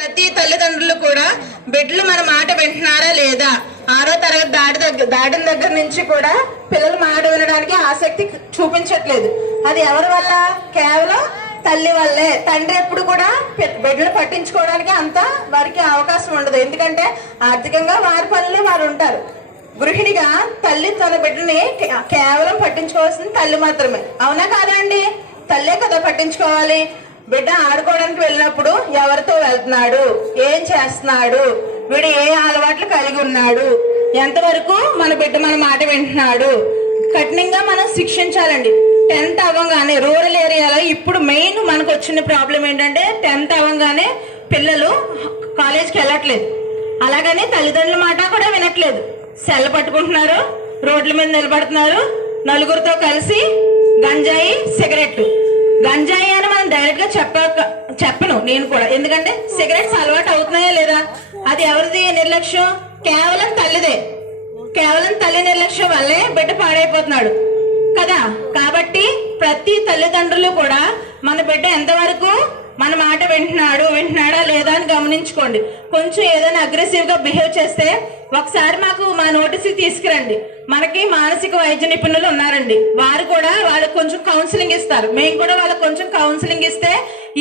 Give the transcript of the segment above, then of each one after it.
ప్రతి తల్లిదండ్రులు కూడా బిడ్డలు మన మాట వింటున్నారా లేదా, 6వ తరగతి దాటిన దగ్గర నుంచి కూడా పిల్లలు మాట వినడానికి ఆసక్తి చూపించట్లేదు. అది ఎవరి వల్ల? కేవలం తల్లి వల్లే. తండ్రి ఎప్పుడు కూడా బిడ్డలు పట్టించుకోవడానికి అంత వారికి అవకాశం ఉండదు. ఎందుకంటే ఆర్థికంగా వారి పనులు వారు ఉంటారు. గృహిణిగా తల్లి తన బిడ్డని కేవలం పట్టించుకోవాల్సింది తల్లి మాత్రమే. అవునా కాదండి? తల్లే కదా పట్టించుకోవాలి. బిడ్డ ఆడుకోవడానికి వెళ్ళినప్పుడు ఎవరితో వెళ్తున్నాడు, ఏం చేస్తున్నాడు, వీడు ఏ అలవాట్లు కలిగి ఉన్నాడు, ఎంతవరకు మన బిడ్డ మన మాట వింటున్నాడు, కఠినంగా మనం శిక్షించాలండి. 10th అవ్వగానే రూరల్ ఏరియాలో ఇప్పుడు మెయిన్ మనకు వచ్చిన ప్రాబ్లం ఏంటంటే 10th అవ్వగానే పిల్లలు కాలేజ్కి వెళ్ళట్లేదు. అలాగని తల్లిదండ్రుల మాట కూడా వినట్లేదు. సెల్ పట్టుకుంటున్నారు, రోడ్ల మీద నిలబడుతున్నారు, నలుగురితో కలిసి గంజాయి, సిగరెట్లు. గంజాయి అని మనం డైరెక్ట్ గా చెప్పను నేను కూడా. ఎందుకంటే సిగరెట్స్ అలవాటు అవుతున్నాయా లేదా, అది ఎవరిది నిర్లక్ష్యం? కేవలం తల్లిదే. కేవలం తల్లి నిర్లక్ష్యం వల్లే బిడ్డ పాడైపోతున్నాడు కదా. ప్రతి తల్లిదండ్రులు కూడా మన బిడ్డ ఎంతవరకు మన మాట వింటున్నాడా లేదా అని గమనించుకోండి. కొంచెం ఏదైనా అగ్రెసివ్ గా బిహేవ్ చేస్తే ఒకసారి మా నోటీస్ తీసుకురండి. మనకి మానసిక వైద్య నిపుణులు ఉన్నారండి, వారు కూడా వాళ్ళకి కొంచెం కౌన్సిలింగ్ ఇస్తారు. మేము కూడా వాళ్ళకి కొంచెం కౌన్సిలింగ్ ఇస్తే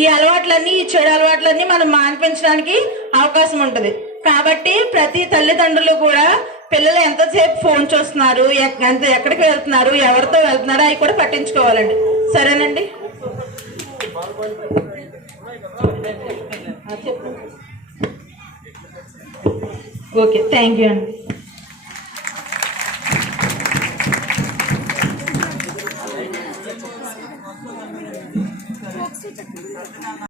ఈ అలవాట్లన్నీ, ఈ చెడు అలవాట్లన్నీ మనం మాన్పించడానికి అవకాశం ఉంటుంది. కాబట్టి ప్రతి తల్లిదండ్రులు కూడా పిల్లలు ఎంతసేపు ఫోన్ చూస్తున్నారు, ఎక్కడికి వెళ్తున్నారు, ఎవరితో వెళ్తున్నారు అవి కూడా పట్టించుకోవాలండి. సరేనండి? ఓకే, థ్యాంక్ యూ అండి.